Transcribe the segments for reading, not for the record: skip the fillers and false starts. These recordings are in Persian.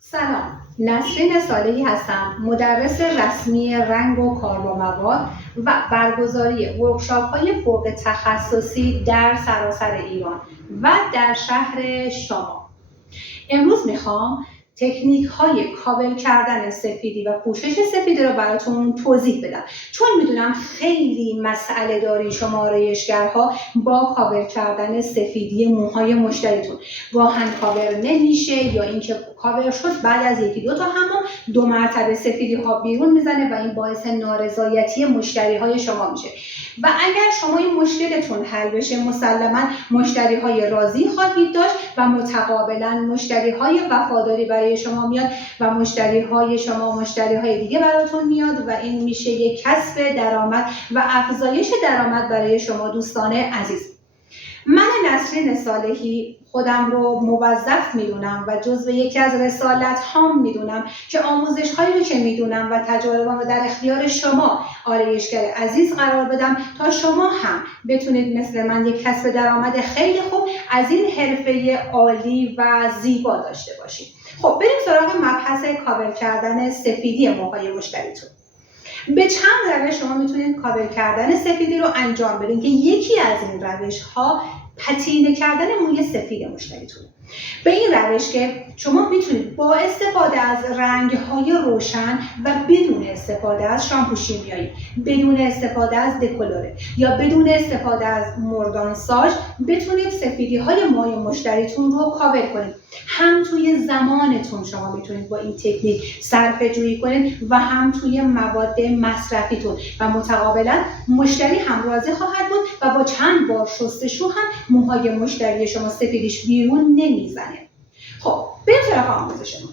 سلام، نسرین صالحی هستم، مدرس رسمی رنگ و کار با مواد و برگزاری ورکشاپ‌های فوق تخصصی در سراسر ایران و در شهر شما. امروز میخوام تکنیک‌های کابل کردن سفیدی و پوشش سفیدی رو براتون توضیح بدم، چون میدونم خیلی مسئله دارین شما آرایشگرها با کابل کردن سفیدی موهای مشتریتون. گاهن کاور نمیشه یا اینکه کاور شد بعد از یکی دو تا همون 2 مرتبه سفیدی ها بیرون میزنه و این باعث نارضایتی مشتری های شما میشه. و اگر شما این مشکلتون حل بشه مسلما مشتری های راضی خواهید داشت و متقابلا مشتری های وفاداری برای شما میاد و مشتری های شما مشتری های دیگه براتون میاد و این میشه یک کسب درآمد و افزایش درآمد برای شما دوستان عزیز. من نسرین صالحی خودم رو موظف میدونم و جزو یکی از رسالت هام میدونم که آموزش هایی رو که میدونم و تجاربم رو در اختیار شما آرایشگر عزیز قرار بدم تا شما هم بتونید مثل من یک کسب درآمد خیلی خوب از این حرفه عالی و زیبا داشته باشید. خب بریم سراغ مبحث کاور کردن سفیدی موهای مشتریتون. به چند روش شما میتونید کاور کردن سفیدی رو انجام بدین که یکی از این روش ها پتینه کردن موی سفید مشتریتون. به این روش که شما میتونید با استفاده از رنگ‌های روشن و بدون استفاده از شامپو شیمیایی، بدون استفاده از دکولوره یا بدون استفاده از مردانساژ بتونید سفیدی‌های موی مشتریتون رو کاور کنید. هم توی زمانتون شما میتونید با این تکنیک صرفه‌جویی کنید و هم توی مواد مصرفیتون و متقابلا مشتری هم راضی خواهد بود و با چند بار شستشو هم موهای مشتری شما سفیدیش بیرون نمیزنه. خب بریم سراغ آموزشمون.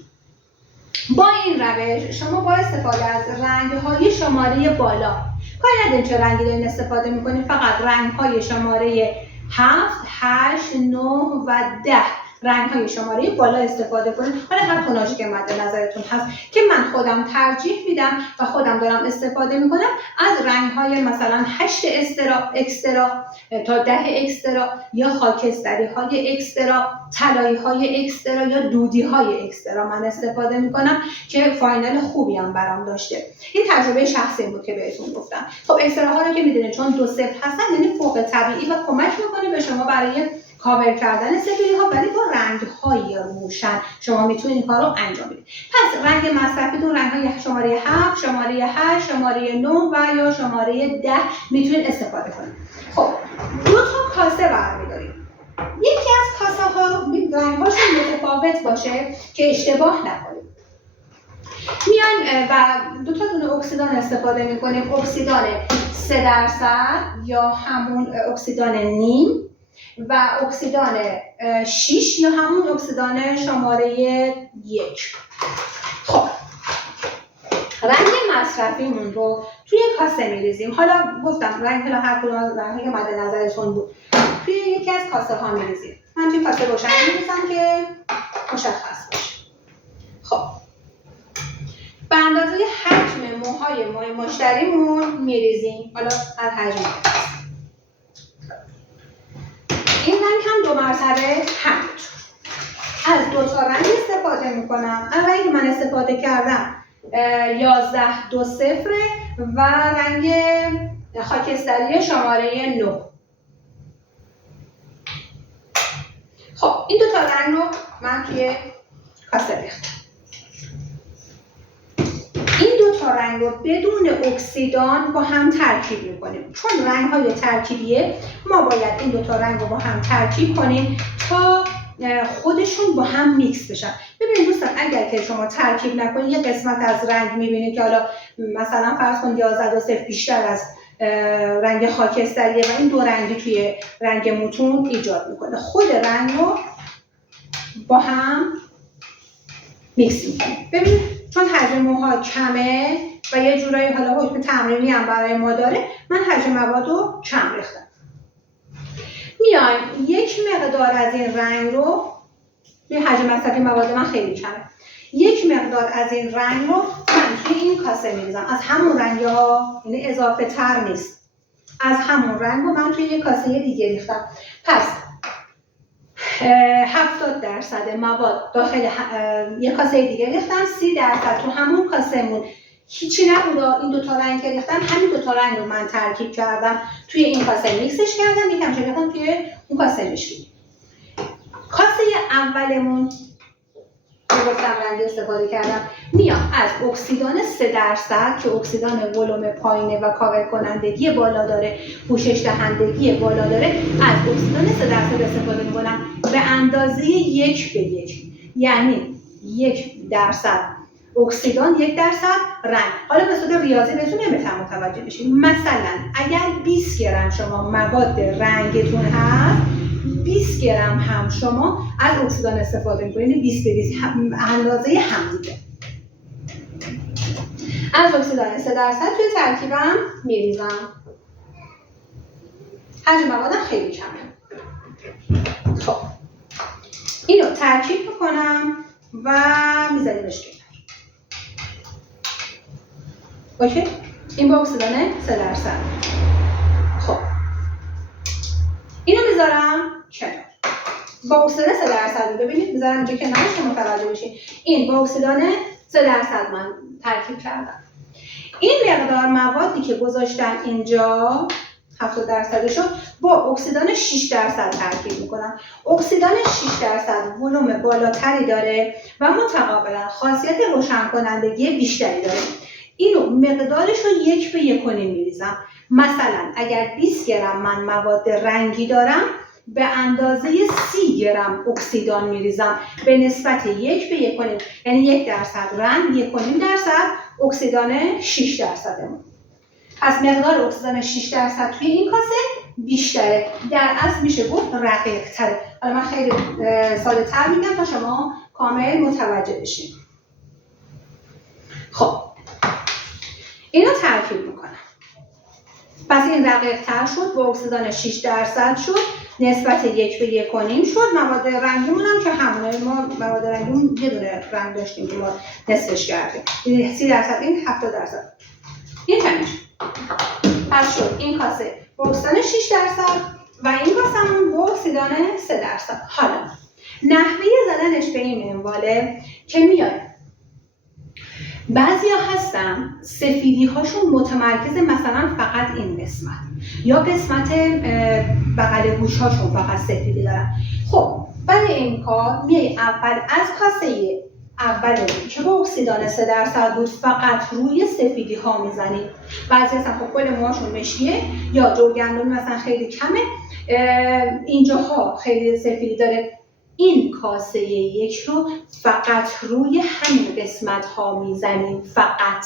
با این روش شما با استفاده از رنگ‌های شماره بالا، کاری نداریم چه رنگی دارین استفاده میکنید، فقط رنگ‌های شماره 7، 8، 9 و 10 رنگ‌های شماره بالا استفاده کنید. حالا هر کدومش که مد نظرتون هست که من خودم ترجیح میدم و خودم دارم استفاده میکنم از رنگ‌های مثلا 8 اکسترا تا 10 اکسترا یا خاکستری‌های اکسترا، طلایی‌های اکسترا یا دودی‌های اکسترا من استفاده میکنم که فاینال خوبی هم برام داشته. این تجربه شخصی بود که بهتون گفتم. خب اکستراها رو که میدونید چون 2 صفر هستن یعنی فوق طبیعی و کمک میکنه به شما برای کاور کردن سفیدی ها، ولی با رنگ های روشن شما میتونید این کار رو انجام بدید. پس رنگ مصرفیتون رنگ های شماره 7، شماره 8، شماره 9 و یا شماره 10 میتونید استفاده کنید. خب 2 تا کاسه برمی‌دارید. یکی از کاسه ها رنگ هاشون متفاوت باشه که اشتباه نکنید. میان و 2 تا دونه اکسیدان استفاده میکنیم، اکسیدان 3% یا همون اکسیدان نیم و اکسیدان 6 یا همون اکسیدان شماره 1. خب رنگ مصرفیمون رو توی کاسه میریزیم. حالا گفتم رنگ هر کدوم از رنگ‌هایی که مد نظرتون بود توی یکی از کاسه ها میریزیم. من توی کاسه روشن میریزم که مشخص باشه. خب به اندازه حجم موهای مشتریمون میریزیم. حالا از حجم این رنگ هم 2 مرتبه همینطور. از 2 تا رنگ استفاده میکنم. رنگی من استفاده کردم 11 2 0 و رنگ خاکستری شماره 9. خب این 2 تا رنگ رو من توی کاسه ریختم. این 2 تا رنگ رو بدون اکسیدان با هم ترکیب می‌کنیم. چون رنگ‌های ترکیبیه ما باید این 2 تا رنگ رو با هم ترکیب کنیم تا خودشون با هم میکس بشن. ببینید دوستان اگر که شما ترکیب نکنید یه قسمت از رنگ می‌بینید که حالا مثلا فرض کن 11 2 0 بیشتر از رنگ خاکستریه و این 2 رنگی توی رنگ موتون ایجاد می‌کنه. خود رنگ رو با هم میکس می‌کنیم. ببینید چون حجم موها کمه و یه جورایی حالا حکم تمرینی هم برای ما داره، من حجم مواد رو کم ریختم. میایم یک مقدار از این رنگ رو، به حجم مصرفی مواد من خیلی کمه، یک مقدار از این رنگ رو من توی این کاسه میریزم. از همون رنگ ها، یعنی اضافه تر نیست، از همون رنگ رو من توی یک کاسه دیگه ریختم. پس 70% مواد داخل یک کاسه دیگه ریختم، 30% تو همون کاسهمون هیچی نبود. این دو تا رنگ که ریختم، همین دو تا رنگ رو من ترکیب کردم توی این کاسه میکسش کردم، یکم چه ریختم توی اون کاسه مشکی. کاسه اولمون گفتم رنگ استفاده کردم، میام از اکسیدان 3% که اکسیدان ولوم پایینه و کاور کنندگی بالا داره، پوشش دهندگی بالا داره، از اکسیدان 3% استفاده میکنم به اندازه 1:1، یعنی 1% اکسیدان 1% رنگ. حالا به صورت ریاضی بهتون نمیتونم متوجه بشین. مثلا اگر 20 گرم شما مواد رنگتون هست، 20 گرم هم شما از اکسیدان استفاده می‌کنید، 20 به 20 اندازه هم دیگه. از اکسیدان 3% توی ترکیبم میریزم. حجم موادم خیلی کمه. خب اینو ترکیب میکنم و میذاریمش کنار. اوکی؟ این با اکسیدان 3%. خب اینو میذارم کنار. با اکسیدان 3% ببینید میذارم اینجا کنار که متوجه بشین. این با اکسیدان 3% من ترکیب کردم. این مقدار موادی که گذاشتم اینجا 70%شو با اکسیدان 6% ترکیب میکنم. اکسیدان 6% ولوم بالاتری داره و متقابلا خاصیت روشن کنندگی بیشتری داره. اینو مقدارش رو 1:1.5 میریزم. مثلا اگر 20 گرم من مواد رنگی دارم، به اندازه 30 گرم اکسیدان میریزم به نسبت 1:1.5، یعنی 1% رنگ، 1.5% اکسیدان 6%مون. پس مقدار اکسیدان 6% توی این کاسه بیشتره، در اصل میشه گفت رقیق تره. حالا من خیلی ساده تر میگم تا شما کامل متوجه بشین. خب اینو ترکیب میکنم. پس این رقیق تر شد، با اکسیدان 6% شد، نسبت 1:1.5 شد. مواد رنگیمون هم که همونه، ما مواد رنگیمون یه دونه رنگ داشتیم که ما نصفش کردیم، 30%، این 70%. این تنش پس شد این کاسه با اکسیدان 6% و این کاسهمون با اکسیدان 3%. حالا نحوه زدنش به این منواله که میاد بعضیا هستن سفیدی هاشون متمرکز مثلا فقط این قسمت، یا قسمت بغل گوش هاشون فقط سفیدی دارن. خب برای این کار میای اول از کاسه اول که با اکسیدان 3% بود فقط روی سفیدی ها میزنید. بعضی هستن خب کل موهاشون مشکیه یا جوگندمی مثلا خیلی کمه، اینجاها خیلی سفیدی داره، این کاسه 1 رو فقط روی همین قسمت ها میزنیم فقط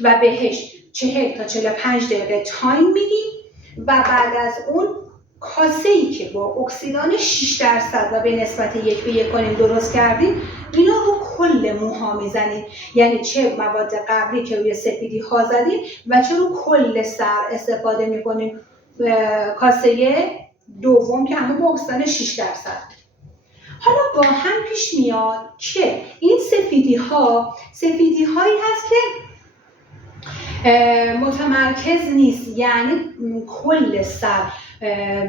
و بهش 40 تا 45 دقیقه تایم میدیم و بعد از اون کاسه‌ای که با اکسیدان 6% و به نسبت 1:1.5 درست کردیم، اینا رو کل موها میزنیم. یعنی چه مواد قبلی که روی سفیدی ها زدیم و چه رو کل سر استفاده میکنیم. کاسه دوم که همون با اکسیدان 6%. حالا گاهن پیش میاد که این سفیدی هایی هست که متمرکز نیست، یعنی کل سر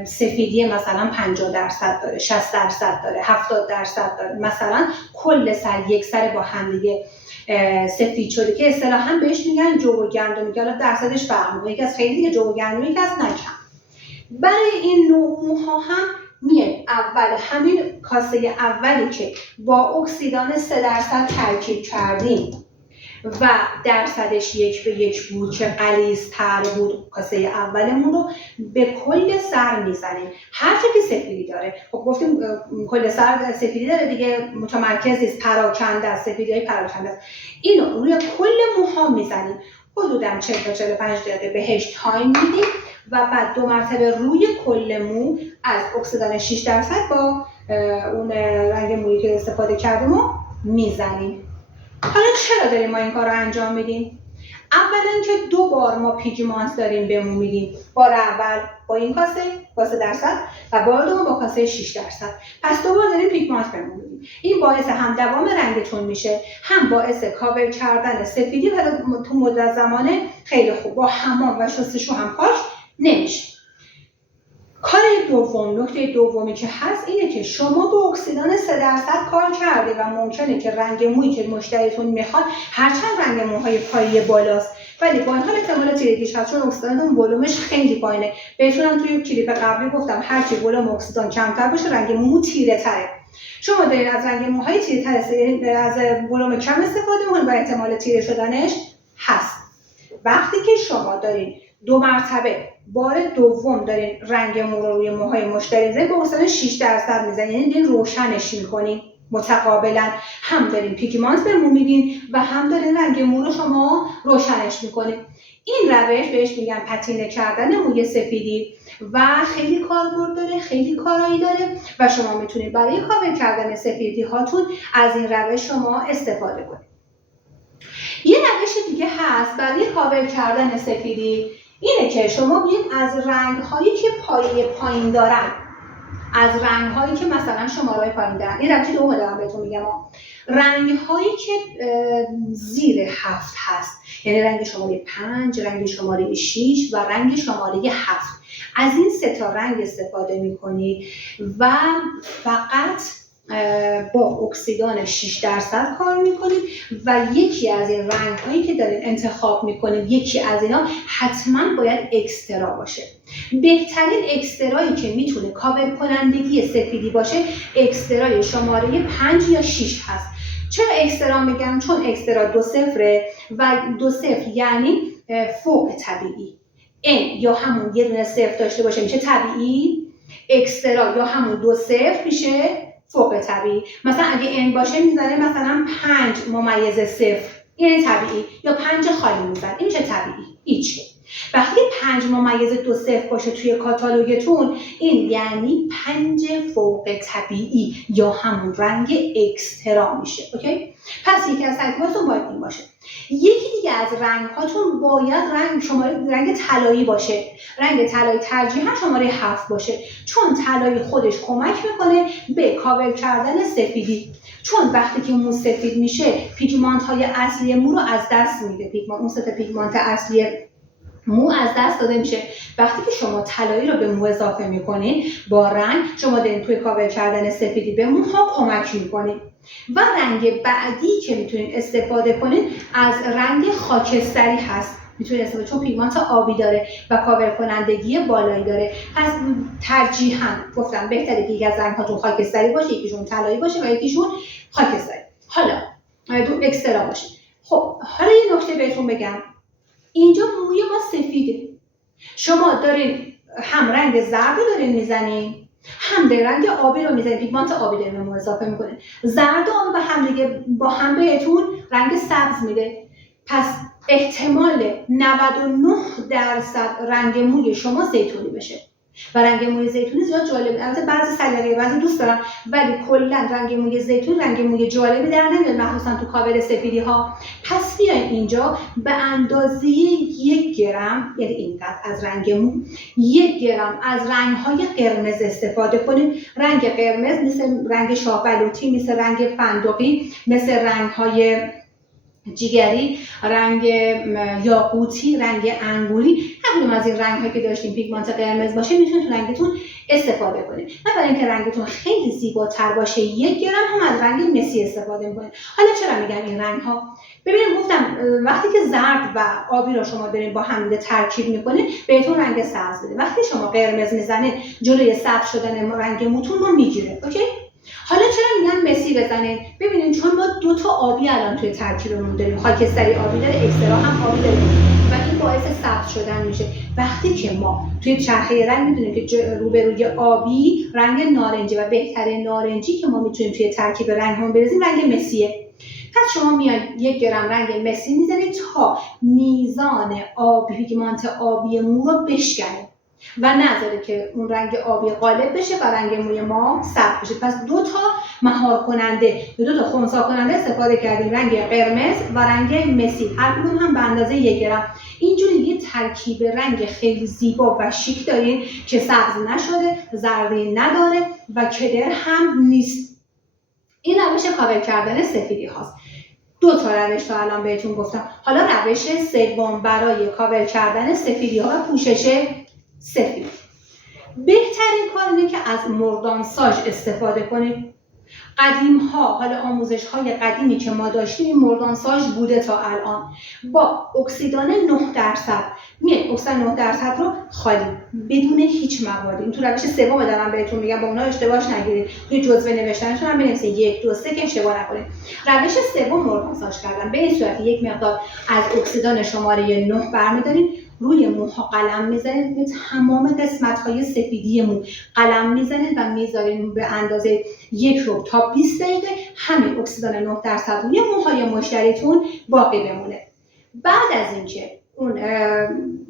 سفیدی مثلا 50% داره، 60% داره، 70% داره، مثلا کل سر یک سر با هم دیگه سفید شده که اصطلاحاً بهش میگن جو و گندمی، که حالا درصدش فرق میکنه، یکی از خیلی دیگه جو و گندمی، یکی از نکم. برای این نوع موها هم میایم اول همین کاسه اولی که با اکسیدان 3% ترکیب کردیم و درصدش 1:1 بود که غلیظ‌تر بود، کاسه اولمون رو به کل سر میزنیم. هر چه که سفیدی داره، خب گفتیم کل سر سفیدی داره دیگه، متمرکز نیست، پراکنده است، سفیدی‌های پراکنده است. اینو روی کل موها میزنیم، حدوداً 40 تا 45 دقیقه بهش تایم میدیم و بعد 2 مرتبه روی کل مو از اکسیدان 6% با اون رنگ مویی که استفاده کردیم رو میزنیم. حالا چرا داریم ما این کار رو انجام میدیم؟ اولا که 2 بار ما پیگمنت داریم به مو میدیم. بار اول با این کاسه درصد و بار دوم با کاسه 6%. پس 2 بار داریم پیگمنت به مو میدیم. این باعث هم دوام رنگتون میشه، هم باعث کاور کردن سفیدی و تو مدت زمان خیلی خوب با حمام و شستشو هم پاک نمیشه. کار دوم، نکته دومی که هست اینه که شما با اکسیدان 3% کار کرده و ممکنه که رنگ مویی که مشتریتون میخواد هرچند رنگ موهای پایه بالاست ولی با این حال احتمال تیرگیش هست چون اکسیدانتون ولومش خیلی پایینه. بهتونم توی کلیپ قبلی گفتم هرچی ولوم اکسیدان کمتر باشه رنگ مو تیره تره. شما دارید از رنگ موهای تیره تر یعنی از ولوم کم استفاده می‌کنید و احتمال تیره شدنش هست. وقتی که شما دارید 2 مرتبه بار دوم دارین رنگ مو رو روی موهای مشتری می‌زنید با مثلا 6% می‌زنید، یعنی دارین روشنش می‌کنین، متقابلا هم دارین پیگمنت به مو میدین و هم دارین رنگ مو رو شما روشنش می‌کنید. این روش بهش میگن پتینه کردن موی سفیدی و خیلی کاربرد داره، خیلی کارایی داره و شما میتونید برای کاور کردن سفیدی هاتون از این روش شما استفاده کنید. یه روش دیگه هست برای کاور کردن سفیدی، اینه که شما بیاید از رنگ‌هایی که پایه پایین دارن، از رنگ‌هایی که مثلا شماره‌های پایین دارن، این روش دوم دارم بهتون میگم، رنگ‌هایی که زیر 7 هست، یعنی رنگ شماره 5، رنگ شماره 6 و رنگ شماره 7. از این 3 تا رنگ استفاده می‌کنید و فقط با اکسیدان 6% کار میکنید و یکی از این رنگ هایی که دارید انتخاب میکنید، یکی از اینا حتما باید اکسترا باشه. بهترین اکسترایی که میتونه کاور کنندگی سفیدی باشه اکسترای شماره 5 یا 6 هست. چرا اکسترا میگم؟ چون اکسترا 2 صفره و 2 صفر یعنی فوق طبیعی. ان یا همون یه دونه صفر داشته باشه میشه طبیعی، اکسترا یا همون 2 صفر میشه فوق طبیعی. مثلا اگه n باشه میزنه مثلا 5/0 این طبیعی، یا 5 خالی میزنه این میشه طبیعی. هیچ. وقتی 5/2 باشه توی کاتالوگتون این یعنی 5 فوق طبیعی یا همون رنگ اکسترا میشه. اوکی؟ پس یکی از ترکیباتون باید این باشه. یکی دیگه از رنگ هاتون باید رنگ طلایی باشه. رنگ طلایی ترجیحاً شماره 7 باشه چون طلایی خودش کمک میکنه به کاور کردن سفیدی. چون وقتی که مو سفید میشه پیگمنت های اصلی مو رو از دست میده، اون سه پیگمنت اصلی مو از دست داده میشه. وقتی که شما طلایی رو به مو اضافه میکنید با رنگ شما دارین توی کاور کردن سفیدی به موها کمک میکنید. و رنگ بعدی که میتونید استفاده کنید از رنگ خاکستری هست. میتونید استفاده چون پیگمنت آبی داره و کاور کنندگی بالایی داره. پس ترجیحاً گفتم بهتره که یکی از رنگ‌هاتون خاکستری باشه، یکیشون طلایی باشه و یکیشون خاکستری. حالا دو اکسترا باشه. خب حالا یه نکته بهتون بگم. اینجا موی ما سفیده. شما دارین هم رنگ زرد رو دارین میزنین هم به رنگ آبی رو میزنین، پیگمنت آبی دارین به مو اضافه میکنین. زرد و آبی با هم بهتون رنگ سبز میده. پس احتمال 99% رنگ موی شما زیتونی بشه. و رنگ موی زیتونی زیاد جالبه. البته بعضی سلیقه بعضی دوست دارن ولی کلا رنگ موی زیتون رنگ موی جالبی در نمیاد، مخصوصا تو کاور سفیدی ها. پس بیاین اینجا به اندازه 1 گرم، یعنی اینقدر از رنگ مو 1 گرم از رنگ های قرمز استفاده کنید. رنگ قرمز مثل رنگ شاه بلوطی، مثل رنگ فندقی، مثل رنگ های جیگری، رنگ یاقوتی، رنگ انگوری، هر کدوم از این رنگ‌هایی که داشتیم پیگمنت قرمز باشه میتونید تو رنگتون استفاده کنید. و برای اینکه رنگتون خیلی زیباتر باشه 1 گرم هم از رنگ مسی استفاده می‌کنید. حالا چرا میگم این رنگ‌ها؟ ببینید گفتم وقتی که زرد و آبی رو شما دارین با هم ترکیب می‌کنید بهتون رنگ سبز بده. وقتی شما قرمز میزنید جلوی سبز شدن رنگ موتون رو میگیره. اوکی؟ حالا چرا میگن مسی بزنید؟ ببینید چون ما 2 تا آبی الان توی ترکیبمون داریم، خاکستری آبی داره، اکسترا هم آبی داره و این باعث سبز شدن میشه. وقتی که ما توی چرخه رنگ میدونیم که روبروی آبی رنگ نارنجی و بهترین نارنجی که ما میتونیم توی ترکیب رنگمون بریزیم رنگ مسیه. پس شما میاد 1 گرم رنگ مسی میزنید تا میزان آبی پیگمنت آبی مو رو بشکنه و نذاره که اون رنگ آبی غالب بشه و رنگ موی ما سبز بشه. پس 2 تا مهار کننده، 2 تا خنثی کننده استفاده کردیم، رنگ قرمز و رنگ مسی، هر کدوم هم به اندازه 1 گرم. اینجوری یه ترکیب رنگ خیلی زیبا و شیک دارین که سبز نشده، زردی نداره و کدر هم نیست. این روش کاور کردن سفیدی هاست. 2 تا روش تا الان بهتون گفتم. حالا روش سوم برای کاور کردن سفیدی ها و پوشش سفید. بهترین کار اینه که از مردانساژ استفاده کنید. قدیم ها، حالا آموزش های قدیمی که ما داشتیم این مردانساژ بوده تا الان با اکسیدان 9%. میاد اکسیدان 9% رو خالی بدون هیچ موادی. این تو روش سوم دارم بهتون میگم، با اونها اشتباهش نگیرید. توی جزوه نوشتنتون هم بنویسید 1 2 3 که اشتباه نکنید. روش سوم مردانساژ کردن. به این صورت یک مقدار از اکسیدان شماره 9 برمی‌دارید، روی موها قلم میزنید، به تمام قسمت‌های سفیدی مو قلم میزنید و میذارید به اندازه 1 ربع تا 20 دقیقه همین اکسیدان 9% روی موهای مشتریتون باقی بمونه. بعد از اینکه اون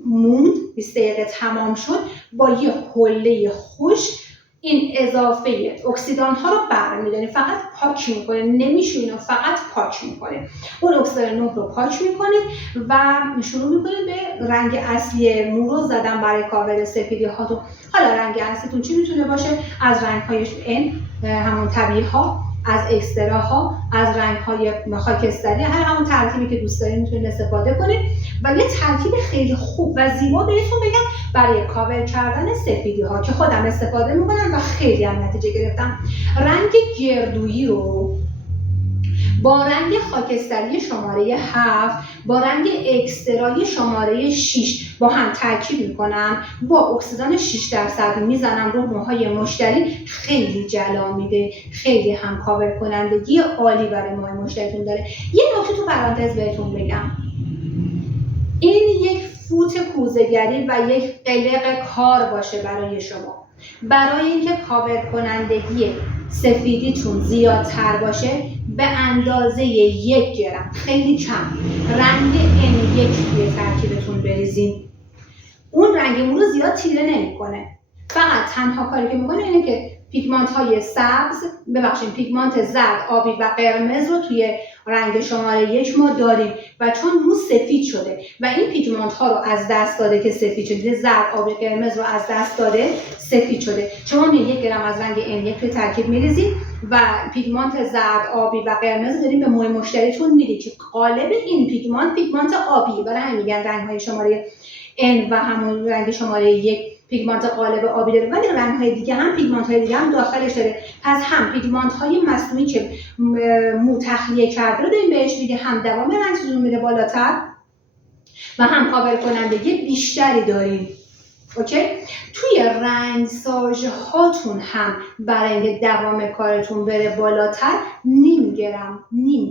موند 20 دقیقه تمام شد، با یه حوله خشک این اضافه اکسیدان ها رو برمی‌دارید، فقط پاک میکنه، نمیشونه، فقط پاک میکنه. اون اکسیدان 9 رو پاک میکنید و شروع میکنید به رنگ اصلی مو رو زدن برای کاور سفیدی هاتون. حالا رنگ اصلیتون چی میتونه باشه؟ از رنگ های همون طبیعی ها، از اکسترا ها، از رنگ های خاکستری، همون ترکیبی که دوست دارید میتونید استفاده کنید. و یه ترکیب خیلی خوب و زیبا بهتون بگم برای کاور کردن سفیدی ها که خودم استفاده میکنم و خیلی هم نتیجه گرفتم. رنگ گردویی رو با رنگ خاکستری شماره 7 با رنگ اکسترای شماره 6 با هم ترکیب میکنم، با اکسیدان 6% میزنم رو موهای مشتری. خیلی جلا میده، خیلی هم کاور کنندگی عالی برای موهای مشتریتون داره. یه نکته تو پرانتز بهتون بگم، این یک فوت کوزه‌گری و یک قلق کار باشه برای شما. برای اینکه کاور کنندگی سفیدیتون زیادتر باشه، به اندازه 1 گرم، خیلی کم، رنگ N1 توی ترکیبتون بریزین. اون رنگ مو رو زیاد تیره نمیکنه. فقط تنها کاری که میکنه اینه که پیگمانت های پیگمانت زرد، آبی و قرمز رو توی رنگ شماره 1 ما داریم و چون مو سفید شده و این پیگمانت ها رو از دست داده که سفید شده، زرد، آبی، قرمز رو از دست داده سفید شده، شما 1 گرم از رنگ N1 توی ترکیب میریزید و پیگمانت زرد، آبی و قرمز داریم به موی مشتریتون میدید که قالب این پیگمانت آبی، برای همین میگن رنگ های شماره N و همون رنگ شماره 1 پیگمانت قالب آبی داره، ولی رنگ‌های دیگه هم پیگمانت‌های دیگه هم داخلش داره. پس هم پیگمانت‌های مصنوعی که مو تخلیه کرده رو داریم بهش میگه، هم دوام رنگ‌سوزی میره بالاتر و هم کاور کنندگی بیشتری داریم. اوکی؟ توی رنگساژ هاتون هم برای اینکه دوام کارتون بره بالاتر نیم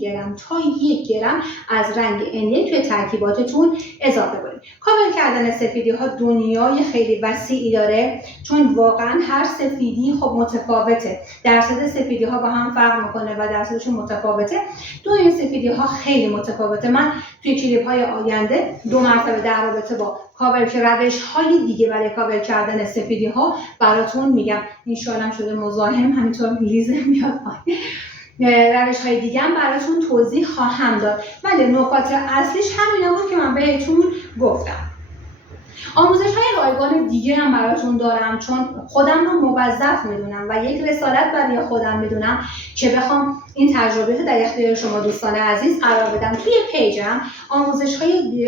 گرم تا 1 گرم از رنگ N1 توی ترکیباتتون اضافه کنید. کاور کردن سفیدی ها دنیای خیلی وسیعی داره، چون واقعا هر سفیدی خب متفاوته، درصد سفیدی ها با هم فرق میکنه و درصدشون متفاوته. دنیای سفیدی ها خیلی متفاوته. من توی کلیپ های آینده 2 مرتبه در رابطه با روش های دیگه برای کاور کردن سفیدی ها براتون میگم. این شالم شده مزاحم، همینطور لیزه میاد. روش های دیگه هم براتون توضیح خواهم داد، ولی نکات اصلیش همینا بود که من بهتون گفتم. آموزش های رایگان دیگه هم براتون دارم، چون خودم رو موظف میدونم و یک رسالت برای خودم میدونم که بخوام این تجربه رو در اختیار شما دوستان عزیز قرار بدم. توی پیجم آموزش های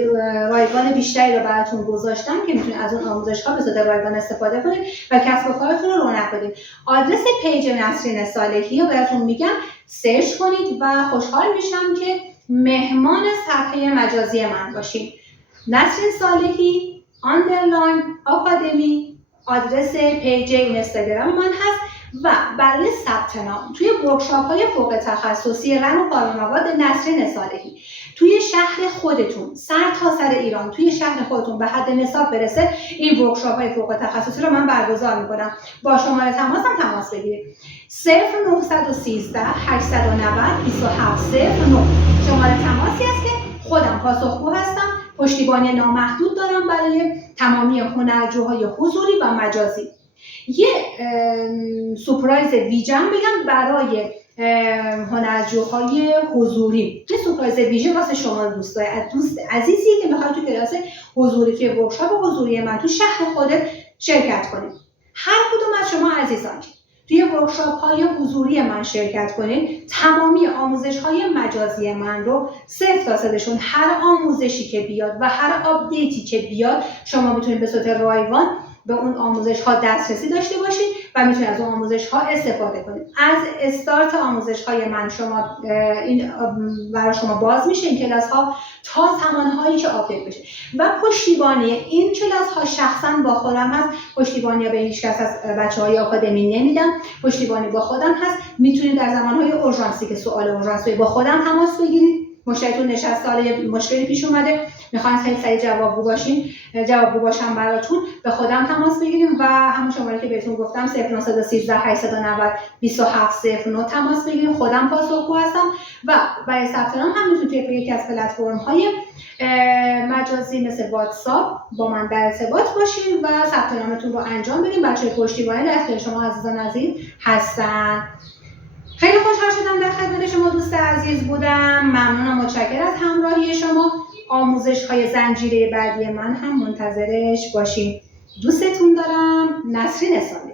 رایگان بیشتری رو براتون گذاشتم که میتونید از اون آموزش ها به صورت رایگان استفاده کنید و کسب و کارتون رو رونق بدید. آدرس پیج نسرین صالحی رو براتون میگم، سرچ کنید و خوشحال میشم که مهمان صفحه مجازی من باشید. نسرین صالحی _آکادمی آدرس پیج اینستاگرام من هست و برای ثبت نام توی ورکشاپ های فوق تخصصی رنگ و کاربرمواد نسرین صالحی توی شهر خودتون، سر تا سر ایران، توی شهر خودتون به حد نصاب برسه، این ورکشاپ های فوق تخصصی رو من برگزار میکنم. با شماره تماسم تماس بگیرید. 0913 890 2709 شماره تماسی است که خودم پاسخگو هستم. پشتیبانی نامحدود دارم برای تمامی هنرجوهای حضوری و مجازی. یه سورپرایز ویژه بگم برای هنرجوهای حضوری، یه سورپرایز ویژه واسه شما دوست عزیزی که میخواد تو کلاس حضوری، توی ورکشاپ حضوری من تو شهر خودت شرکت کنید. هر کدوم از شما عزیزان که توی ورکشاپ های حضوری من شرکت کنید، تمامی آموزش های مجازی من رو 0 تا 100 هر آموزشی که بیاد و هر آپدیتی که بیاد شما میتونید به صورت رایگان به اون آموزش ها دسترسی داشته باشید و میتونید از اون آموزش ها استفاده کنید. از استارت آموزش های من این برای شما باز میشه این کلاس ها تا زمانهایی که آپدیت بشه و پشتیبانی این کلاس ها شخصا با خودم هست. پشتیبانی به هیچ کس از بچهای آکادمی نمیدم، پشتیبانی با خودم هست. میتونید در زمانهای اورژانسی که سوال اورژانسی با خودم تماس بگیرید. مشتریتون نشسته، حالا یه مشکلی پیش اومده، میخواین خیلی سریع جوابگو باشم براتون، به خودم تماس بگیریم و همون شماره که بهتون گفتم 0913 890 2709 تماس بگیریم. خودم پاسخگو هستم و برای ثبت نام هم میتونید توی یکی از پلتفرم‌های مجازی مثل واتساپ با من در ارتباط باشین و ثبت نامتون رو انجام بدین. بچه‌های پشتیبانی در اختیار شما عزیزان عزیز هستن. خیلی خوشحال شدم در خدمت شما دوست عزیز بودم. ممنونم و متشکرم از همراهی شما. آموزش‌های زنجیره بعدی من هم منتظرش باشین. دوستتون دارم. نسرین صالحی.